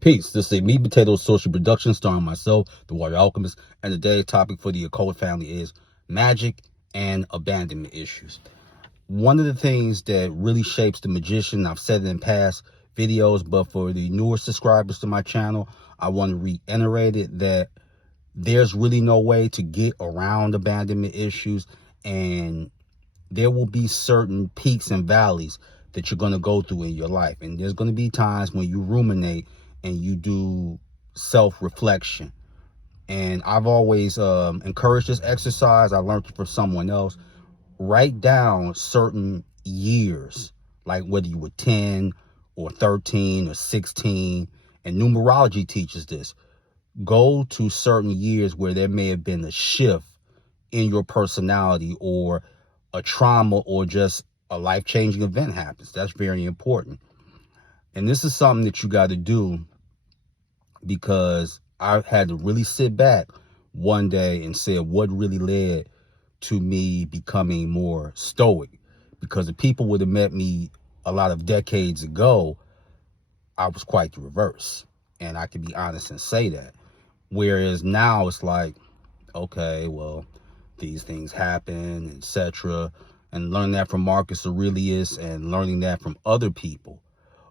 Peace. This is Meat Potato Social Production starring myself, the Warrior Alchemist, and today's topic for the occult family is Magick and abandonment issues. One of the things that really shapes the magician, I've said it in past videos, but for the newer subscribers to my channel, I want to reiterate it that there's really no way to get around abandonment issues, and there will be certain peaks and valleys that you're going to go through in your life. And there's going to be times when you ruminate and you do self-reflection. And I've always encouraged this exercise. I learned it from someone else. Write down certain years, like whether you were 10 or 13 or 16. And numerology teaches this. Go to certain years where there may have been a shift in your personality, or a trauma, or just a life-changing event happens. That's very important. And this is something that you got to do, because I had to really sit back one day and say what really led to me becoming more stoic. Because if people would have met me a lot of decades ago, I was quite the reverse. And I can be honest and say that. Whereas now it's like, okay, well, these things happen, etc. And learning that from Marcus Aurelius and learning that from other people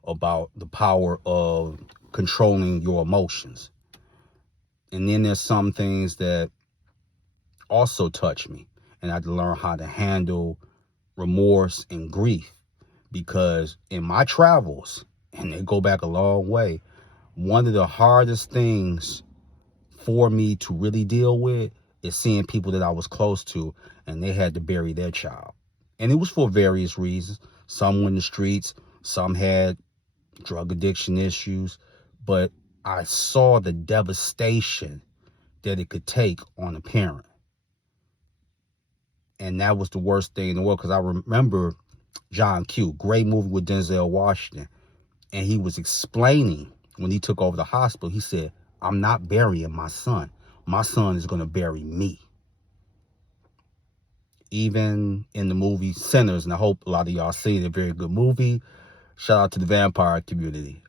about the power of controlling your emotions. And then there's some things that also touch me, and I had to learn how to handle remorse and grief, because in my travels, and they go back a long way, one of the hardest things for me to really deal with is seeing people that I was close to and they had to bury their child. And it was for various reasons. Some were in the streets, some had drug addiction issues, but I saw the devastation that it could take on a parent. And that was the worst thing in the world, because I remember John Q, great movie with Denzel Washington, and he was explaining when he took over the hospital, he said, I'm not burying my son. My son is going to bury me. Even in the movie Sinners, and I hope a lot of y'all seen it, a very good movie. Shout out to the vampire community.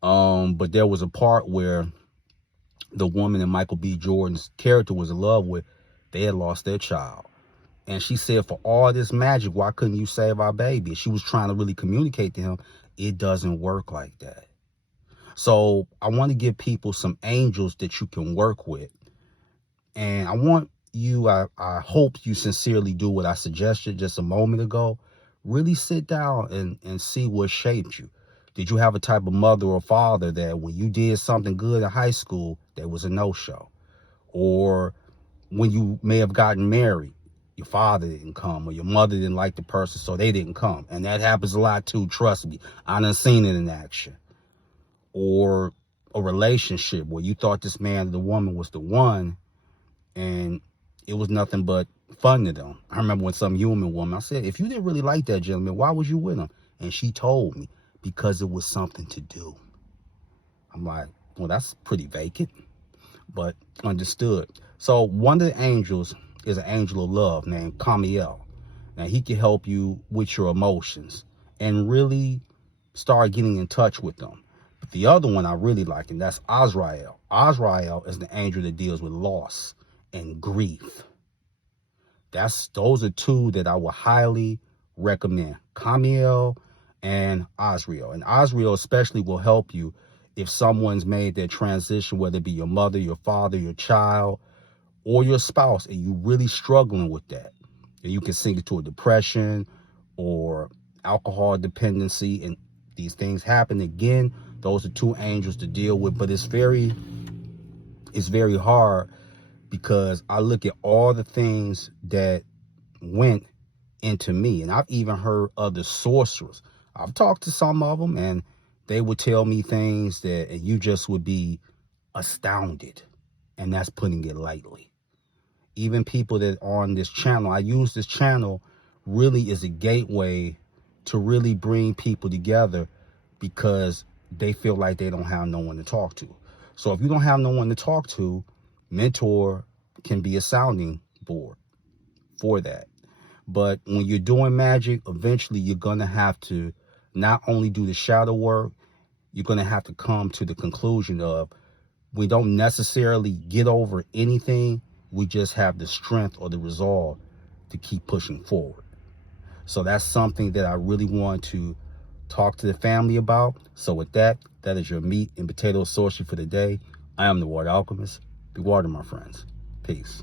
But there was a part where the woman in Michael B. Jordan's character was in love with, they had lost their child. And she said, for all this magic, why couldn't you save our baby? She was trying to really communicate to him, it doesn't work like that. So I want to give people some angels that you can work with. And I want you, I hope you sincerely do what I suggested just a moment ago. Really sit down and see what shaped you. Did you have a type of mother or father that when you did something good in high school, there was a no-show? Or when you may have gotten married, your father didn't come, or your mother didn't like the person, so they didn't come. And that happens a lot too, trust me. I done seen it in action. Or a relationship where you thought this man or the woman was the one, and it was nothing but fun to them. I remember when some human woman, I said, if you didn't really like that gentleman, why was you with him? And she told me, because it was something to do. I'm like, well, that's pretty vacant, but understood. So one of the angels is an angel of love named Camiel. Now, he can help you with your emotions and really start getting in touch with them. But the other one I really like, and that's Azrael. Azrael is the angel that deals with loss and grief. Those are two that I would highly recommend. Camiel and Azrael. And Azrael especially will help you if someone's made their transition, whether it be your mother, your father, your child, or your spouse, and you're really struggling with that. And you can sink into a depression or alcohol dependency, and these things happen again. Those are two angels to deal with, but it's very hard, because I look at all the things that went into me, and I've even heard other sorcerers. I've talked to some of them, and they would tell me things that you just would be astounded, and that's putting it lightly. Even people that are on this channel, I use this channel really as a gateway to really bring people together, because they feel like they don't have no one to talk to. So if you don't have no one to talk to, mentor can be a sounding board for that. But when you're doing magic, eventually you're going to have to not only do the shadow work, you're going to have to come to the conclusion of we don't necessarily get over anything. We just have the strength or the resolve to keep pushing forward. So that's something that I really want to talk to the family about. So with that, that is your meat and potato sorcery for the day. I am the Water Alchemist. Be water, my friends. Peace.